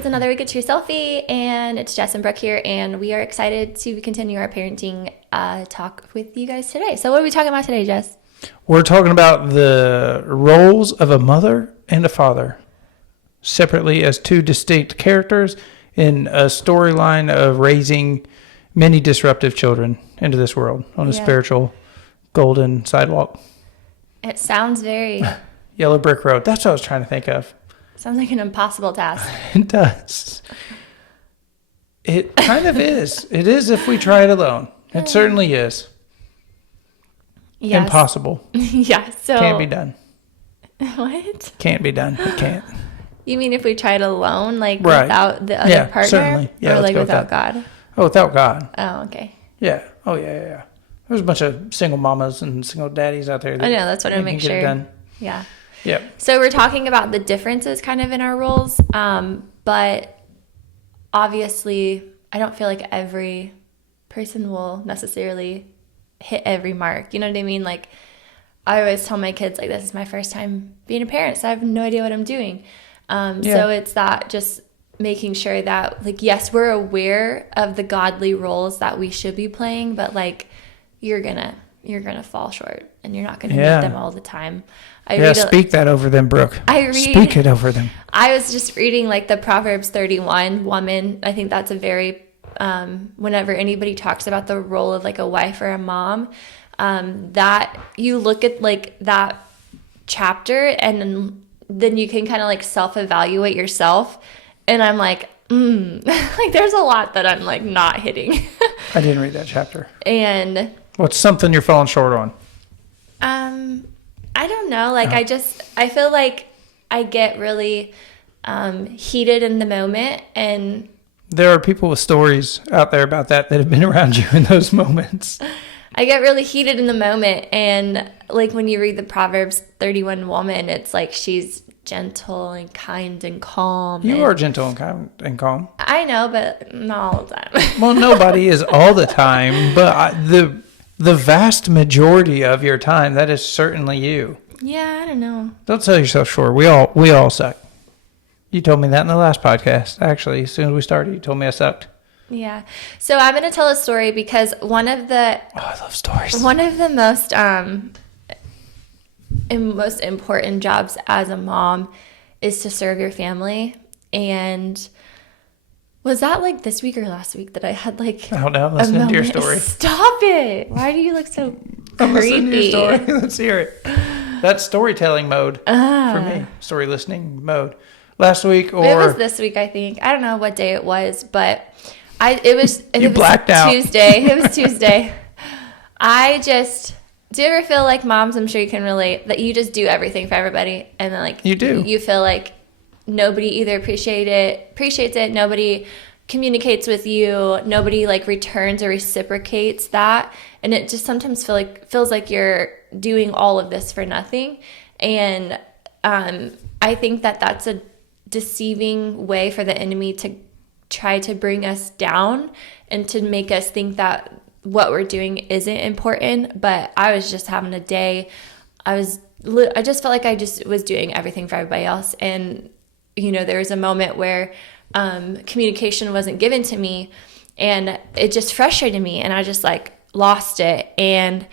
It's another week at True Selfie, and it's Jess and Brooke here, and we are excited to continue our parenting talk with you guys today. So what are we talking about today, Jess? We're talking about the roles of a mother and a father separately as two distinct characters in a storyline of raising many disruptive children into this world on a spiritual golden sidewalk. It sounds very... Yellow brick road. That's what I was trying to think of. Sounds like an impossible task. It does. It kind of is. It is if we try it alone. It certainly is. Yes. Impossible. Yeah, so... Can't be done. What? Can't be done. It can't. You mean if we tried alone, like Right. without the other partner? Certainly. Yeah, or let's like go with without that. God? Oh, without God. Oh, okay. Yeah. Oh, yeah. There's a bunch of single mamas and single daddies out there. I know, that's what I can make get it sure. done. Yeah. Yep. So we're talking about the differences kind of in our roles, but obviously I don't feel like every person will necessarily hit every mark. You know what I mean? Like I always tell my kids, like, this is my first time being a parent, so I have no idea what I'm doing. So it's that just making sure that, like, yes, we're aware of the godly roles that we should be playing, but like you're gonna fall short and you're not gonna meet them all the time. Speak that over them, Brooke. Speak it over them. I was just reading like the Proverbs 31 woman. I think that's a very, whenever anybody talks about the role of like a wife or a mom, that you look at like that chapter and then you can kind of like self-evaluate yourself. And I'm like, like there's a lot that I'm like not hitting. I didn't read that chapter. And what's something you're falling short on? I don't know. Like, I feel like I get really heated in the moment. And there are people with stories out there about that have been around you in those moments. I get really heated in the moment. And like when you read the Proverbs 31 woman, it's like she's gentle and kind and calm. You are gentle and kind and calm. I know, but not all the time. Well, nobody is all the time, but the vast majority of your time, that is certainly you. Yeah, I don't know. Don't sell yourself short. We all suck. You told me that in the last podcast. Actually, as soon as we started, you told me I sucked. Yeah. So I'm going to tell a story because I love stories. One of the most most important jobs as a mom is to serve your family. And was that like this week or last week that I had like I don't know. I'm listening to your story. Stop it. Why do you look so I'm listening to creepy? your story. Let's hear it. That's storytelling mode for me. Story listening mode. Last week or... It was this week, I think. I don't know what day it was, but it was blacked out. Tuesday. It was Tuesday. Do you ever feel like moms, I'm sure you can relate, that you just do everything for everybody and then like... You do. You feel like nobody either appreciates it, nobody communicates with you, nobody like returns or reciprocates that, and it just sometimes feels like you're doing all of this for nothing. And I think that that's a deceiving way for the enemy to try to bring us down and to make us think that what we're doing isn't important. But I was just having a day. I just felt like I just was doing everything for everybody else. And, you know, there was a moment where communication wasn't given to me and it just frustrated me and I just like lost it. And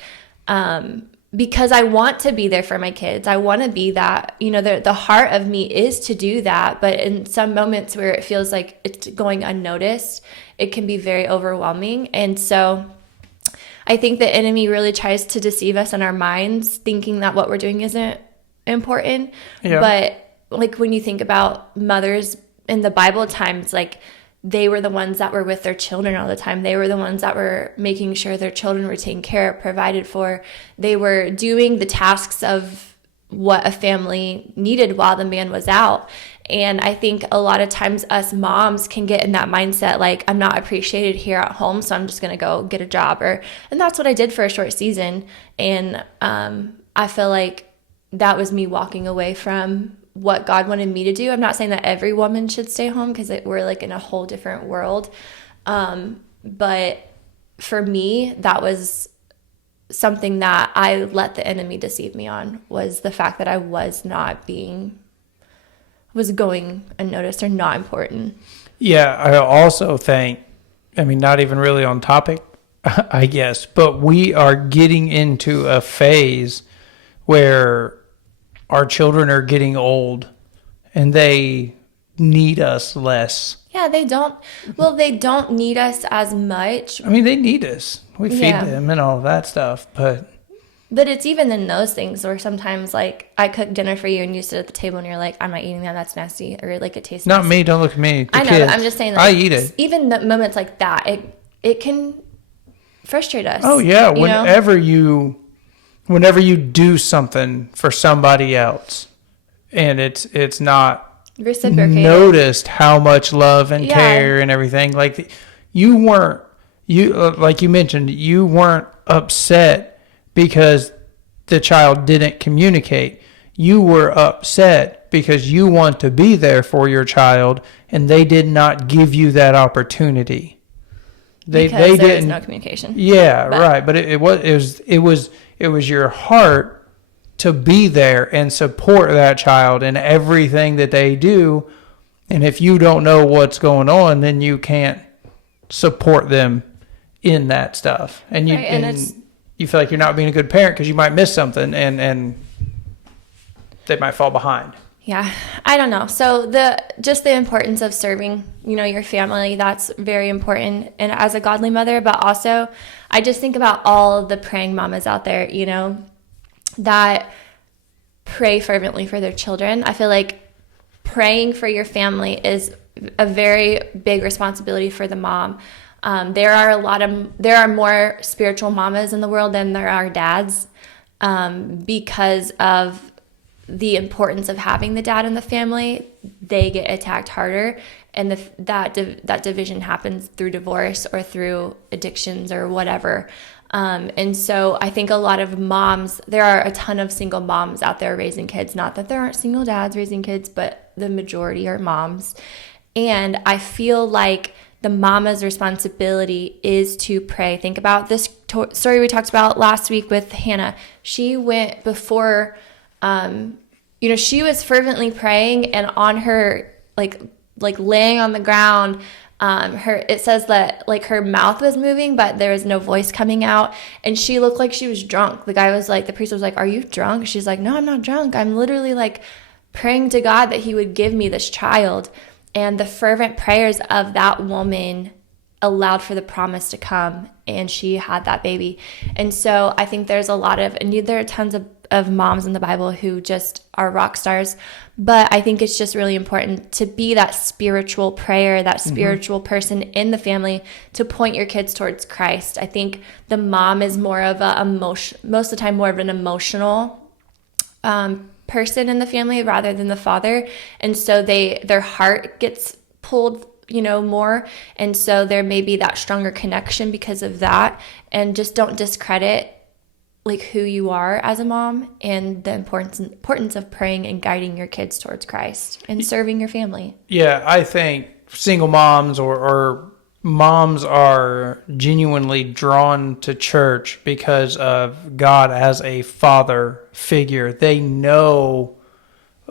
because I want to be there for my kids, I want to be that, you know, the heart of me is to do that. But in some moments where it feels like it's going unnoticed, it can be very overwhelming. And so I think the enemy really tries to deceive us in our minds, thinking that what we're doing isn't important. Yeah. But like when you think about mothers in the Bible times, like they were the ones that were with their children all the time. They were the ones that were making sure their children were taken care of, provided for. They were doing the tasks of what a family needed while the man was out. And I think a lot of times us moms can get in that mindset, like, I'm not appreciated here at home, so I'm just going to go get a job. And that's what I did for a short season. And I feel like that was me walking away from what God wanted me to do. I'm not saying that every woman should stay home because we're like in a whole different world. But for me, that was something that I let the enemy deceive me on, was the fact that I was not being was going unnoticed or not important. Yeah, I also think, I mean, not even really on topic, I guess, but we are getting into a phase where our children are getting old and they need us less. Yeah, they don't need us as much. I mean, they need us. We feed Yeah. them and all that stuff, but But it's even in those things where sometimes, like, I cook dinner for you and you sit at the table and you're like, I'm not eating that, that's nasty, or like it tastes not nasty. me. Don't look at me. The I know, kids. but I'm just saying, like, I eat it. even the moments like that, it can frustrate us. Oh yeah, you know? whenever you do something for somebody else, and it's not Reciprocate. noticed how much love and Yeah. care and everything. Like like you mentioned, you weren't upset because the child didn't communicate. You were upset because you want to be there for your child, and they did not give you that opportunity. They Because there was didn't. no communication. Yeah, But- right. But it was your heart to be there and support that child in everything that they do. And if you don't know what's going on, then you can't support them in that stuff. And you Right, and it's- you feel like you're not being a good parent because you might miss something and they might fall behind. Yeah, I don't know. So just the importance of serving, your family, that's very important. And as a godly mother, but also I just think about all the praying mamas out there, that pray fervently for their children. I feel like praying for your family is a very big responsibility for the mom. There are more spiritual mamas in the world than there are dads, because of the importance of having the dad in the family. They get attacked harder, and that division happens through divorce or through addictions or whatever. And so I think a lot of moms, there are a ton of single moms out there raising kids. Not that there aren't single dads raising kids, but the majority are moms. And I feel like the mama's responsibility is to pray. Think about this story we talked about last week with Hannah. She went before, she was fervently praying, and on her, like laying on the ground, it says that like her mouth was moving, but there was no voice coming out, and she looked like she was drunk. The priest was like, "Are you drunk?" She's like, "No, I'm not drunk. I'm literally like praying to God that he would give me this child." And the fervent prayers of that woman allowed for the promise to come, and she had that baby. And so I think there's a lot of, and there are tons of moms in the Bible who just are rock stars, but I think it's just really important to be that spiritual prayer, that spiritual person in the family to point your kids towards Christ. I think the mom is more of most of the time more of an emotional person in the family rather than the father, and so their heart gets pulled more, and so there may be that stronger connection because of that. And just don't discredit like who you are as a mom and the importance of praying and guiding your kids towards Christ and serving your family. Yeah, I think single moms or moms are genuinely drawn to church because of God as a father figure.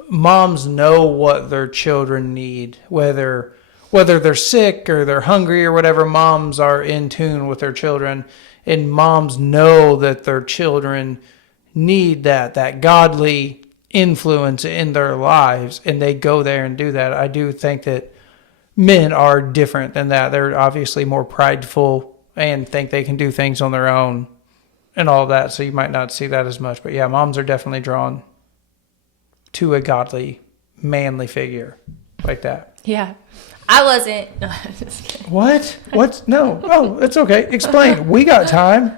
Moms know what their children need, whether they're sick or they're hungry or whatever. Moms are in tune with their children, and moms know that their children need that godly influence in their lives, and they go there and do that. I do think that men are different than that. They're obviously more prideful and think they can do things on their own and all that, so you might not see that as much. But yeah, moms are definitely drawn to a godly, manly figure like that. Yeah. I wasn't. No, I'm just kidding. What? What? No. Oh, it's okay. Explain. We got time.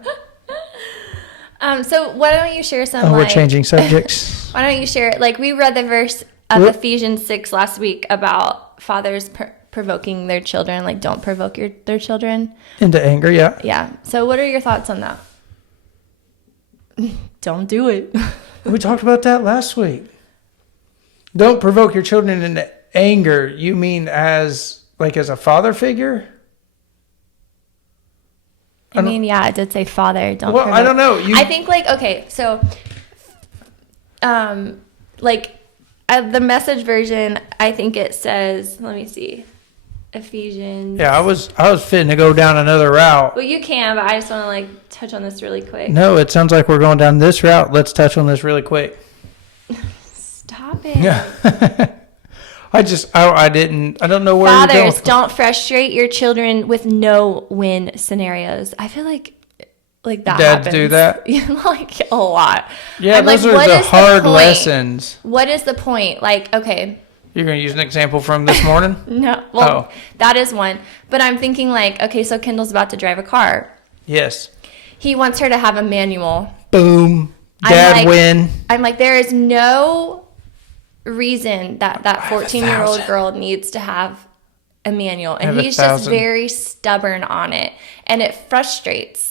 So why don't you share some? Oh, we're changing subjects. Why don't you share? Like we read the verse of Whoop. Ephesians 6 last week about fathers provoking their children. Like don't provoke their children. Into anger, yeah. Yeah. So what are your thoughts on that? Don't do it. We talked about that last week. Don't provoke your children into anger. You mean as a father figure? I mean, yeah, it did say father. Don't. Well, I provoke. don't know. I think okay, so, the Message version, I think it says, let me see, Ephesians. Yeah, I was fitting to go down another route. Well, you can, but I just want to like touch on this really quick. No, it sounds like we're going down this route. Let's touch on this really quick. Stop it. Yeah. I don't know where you're Fathers, going. don't frustrate your children with no-win scenarios. I feel like that Dads happens. do that? Yeah, like a lot. Yeah, I'm those like, are what the is hard point? lessons. What is the point? Like, okay, You're going to use an example from this morning? no, well, that is one. But I'm thinking like, okay, so Kendall's about to drive a car. Yes. He wants her to have a manual. Boom. Dad win. I'm like, there is no reason that 14-year-old 1,000. girl needs to have a manual. And Have he's just 1,000. very stubborn on it. And it frustrates.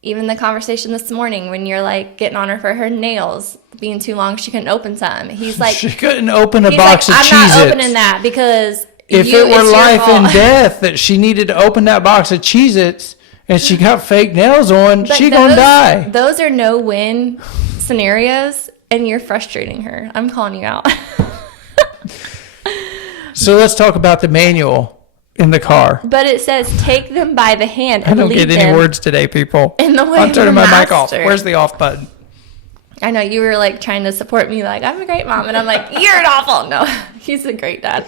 Even the conversation this morning when you're like getting on her for her nails being too long, she couldn't open some. He's like, She couldn't open a he's box like, of I'm not Cheez-Its. opening that because If you, it were it's your life and fault. death that she needed to open that box of Cheez-Its and she got fake nails on, But she gonna die. Those are no-win scenarios, and you're frustrating her. I'm calling you out. So let's talk about the manual in the car. But it says take them by the hand I and don't lead get any them words today, people. in the way I'm of turning the my mic off. master. Where's the off button? I know you were like trying to support me, like I'm a great mom, and I'm like you're an awful. No, he's a great dad.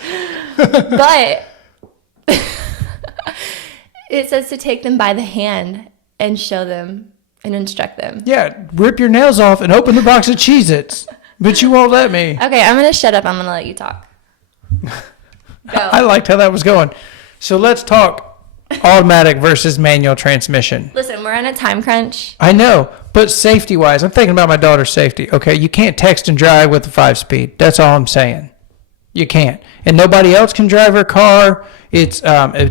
But it says to take them by the hand and show them and instruct them. Yeah, rip your nails off and open the box of Cheez-Its. But you won't let me. Okay, I'm gonna shut up. I'm gonna let you talk. Go. I liked how that was going. So let's talk automatic versus manual transmission. Listen, we're on a time crunch. I know, but safety-wise, I'm thinking about my daughter's safety. Okay, you can't text and drive with a 5-speed. That's all I'm saying. You can't, and nobody else can drive her car. It's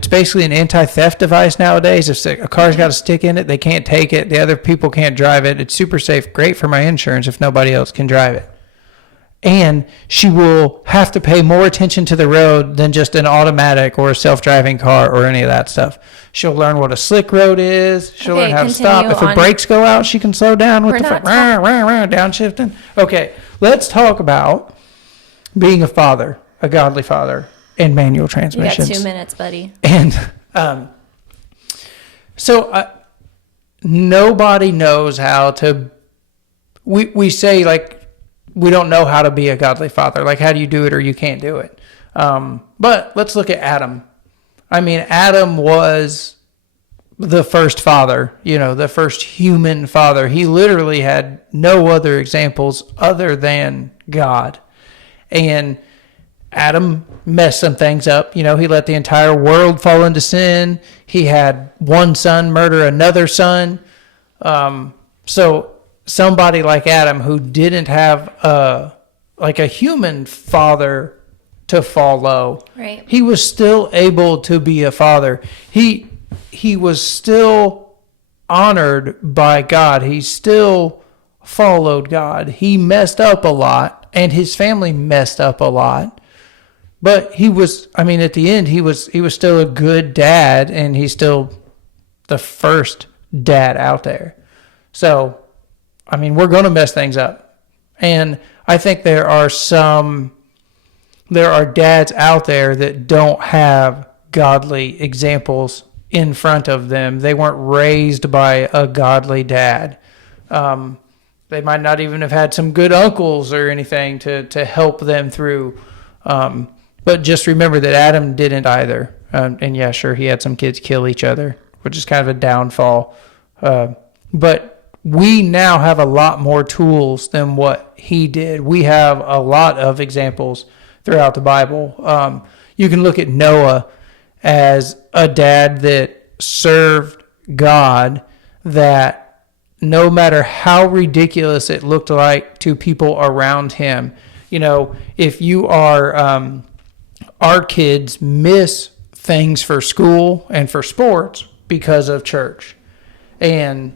basically an anti-theft device nowadays. If a car's got a stick in it, they can't take it. The other people can't drive it. It's super safe, great for my insurance if nobody else can drive it. And she will have to pay more attention to the road than just an automatic or a self-driving car or any of that stuff. She'll learn what a slick road is. She'll Okay, learn how to stop. continue If her on. brakes go out, she can slow down with We're the not downshifting. Okay, let's talk about being a father, a godly father, and manual You got transmissions. 2 minutes, buddy. And so nobody knows how to. We say like we don't know how to be a godly father. Like how do you do it or you can't do it? But let's look at Adam. I mean, Adam was the first father. The first human father. He literally had no other examples other than God, and Adam messed some things up. He let the entire world fall into sin. He had one son murder another son. So somebody like Adam who didn't have a human father to follow, Right. he was still able to be a father. He was still honored by God. He still followed God. He messed up a lot, and his family messed up a lot. But he was, at the end, he was still a good dad, and he's still the first dad out there. So, we're going to mess things up. And I think there are dads out there that don't have godly examples in front of them. They weren't raised by a godly dad. They might not even have had some good uncles or anything to help them through. But just remember that Adam didn't either. And yeah, sure, he had some kids kill each other, which is kind of a downfall. But we now have a lot more tools than what he did. We have a lot of examples throughout the Bible. You can look at Noah as a dad that served God, that no matter how ridiculous it looked like to people around him, if you are... our kids miss things for school and for sports because of church. And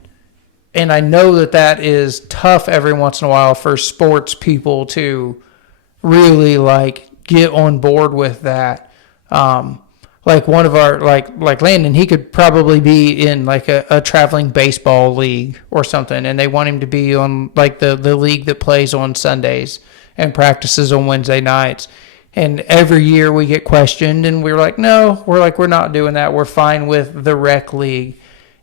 I know that is tough every once in a while for sports people to really get on board with that. Like one of our, like Landon, he could probably be in a traveling baseball league or something, and they want him to be on the league that plays on Sundays. and practices on Wednesday nights. And every year we get questioned, and we're like, no, we're not doing that. We're fine with the rec league.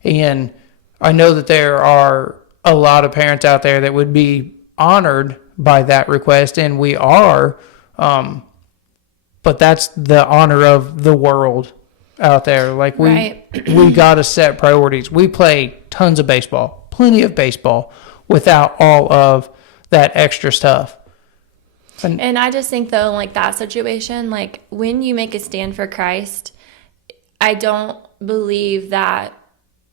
And I know that there are a lot of parents out there that would be honored by that request, and we are. But that's the honor of the world out there. Like we got to set priorities. We play tons of baseball, plenty of baseball, without all of that extra stuff. And I just think, though, like that situation, like when you make a stand for Christ, I don't believe that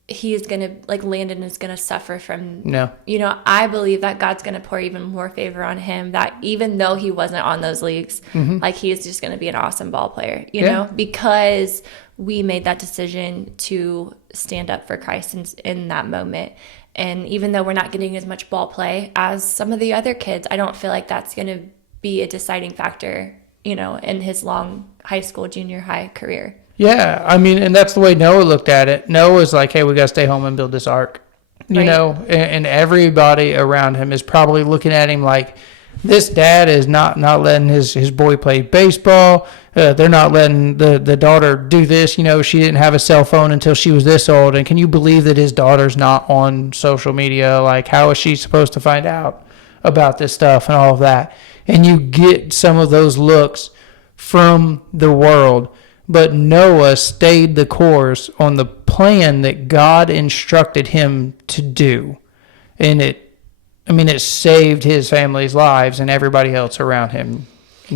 he is going to, like Landon is going to suffer from, No. You know, I believe that God's going to pour even more favor on him, that even though he wasn't on those leagues, like he is just going to be an awesome ball player, you know, because we made that decision to stand up for Christ in that moment. And even though we're not getting as much ball play as some of the other kids, I don't feel like that's going to be a deciding factor, you know, in his long high school, junior high career. Yeah, I mean, and that's the way Noah looked at it. Noah's like, hey, we got to stay home and build this ark, you know, and everybody around him is probably looking at him like, this dad is not letting his boy play baseball. They're not letting the daughter do this. You know, she didn't have a cell phone until she was this old. And can you believe that his daughter's not on social media? Like, how is she supposed to find out about this stuff and all of that? And you get some of those looks from the world. But Noah stayed the course on the plan that God instructed him to do. And it saved his family's lives, and everybody else around him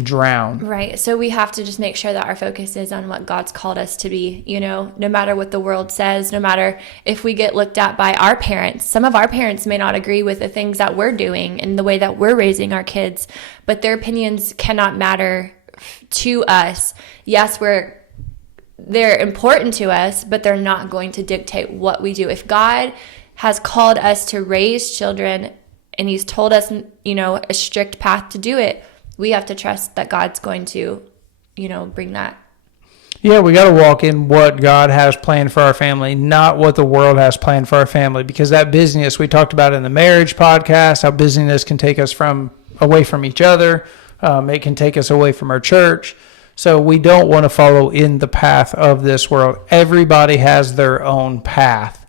drowned. Right. So we have to just make sure that our focus is on what God's called us to be, you know, no matter what the world says, no matter if we get looked at by our parents. Some of our parents may not agree with the things that we're doing and the way that we're raising our kids, but their opinions cannot matter to us. Yes, they're important to us, but they're not going to dictate what we do. If God has called us to raise children and he's told us, you know, a strict path to do it, we have to trust that God's going to, you know, bring that. Yeah, we got to walk in what God has planned for our family, not what the world has planned for our family, because that busyness we talked about in the marriage podcast, how busyness can take us away from each other. It can take us away from our church. So we don't want to follow in the path of this world. Everybody has their own path,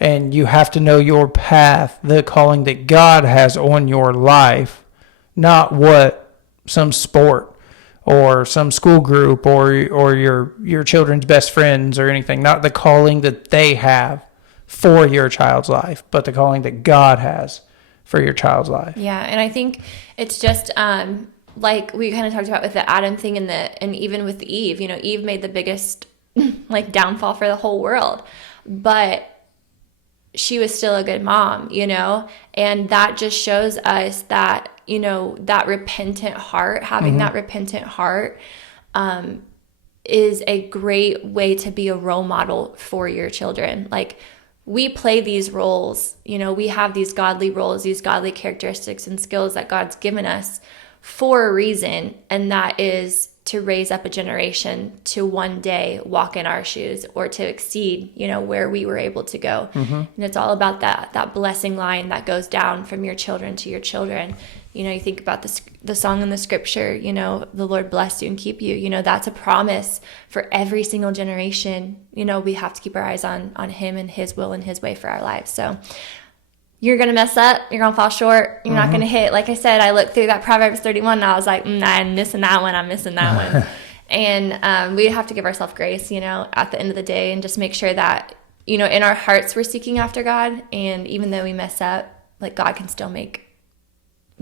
and you have to know your path, the calling that God has on your life, not what some sport or some school group or your children's best friends or anything, not the calling that they have for your child's life, but the calling that God has for your child's life. Yeah, and I think it's just like we kind of talked about with the Adam thing and even with Eve, you know, Eve made the biggest like downfall for the whole world, but she was still a good mom, you know, and that just shows us that, you know, that repentant heart, having that repentant heart is a great way to be a role model for your children. Like we play these roles, you know, we have these godly roles, these godly characteristics and skills that God's given us for a reason, and that is to raise up a generation to one day walk in our shoes or to exceed, you know, where we were able to go. And it's all about that blessing line that goes down from your children to your children. You know, you think about the song in the scripture, you know, the Lord bless you and keep you. You know, that's a promise for every single generation. You know, we have to keep our eyes on him and his will and his way for our lives. So you're going to mess up. You're going to fall short. You're not going to hit. Like I said, I looked through that Proverbs 31 and I was like, I'm missing that one. I'm missing that one. And we have to give ourselves grace, you know, at the end of the day, and just make sure that, you know, in our hearts, we're seeking after God. And even though we mess up, like God can still make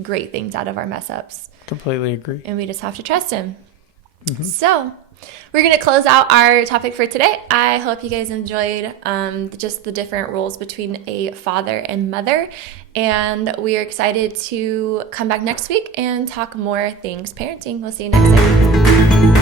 great things out of our mess ups. Completely agree. And we just have to trust him. So we're going to close out our topic for today. I hope you guys enjoyed just the different roles between a father and mother. And we are excited to come back next week and talk more things parenting. We'll see you next week.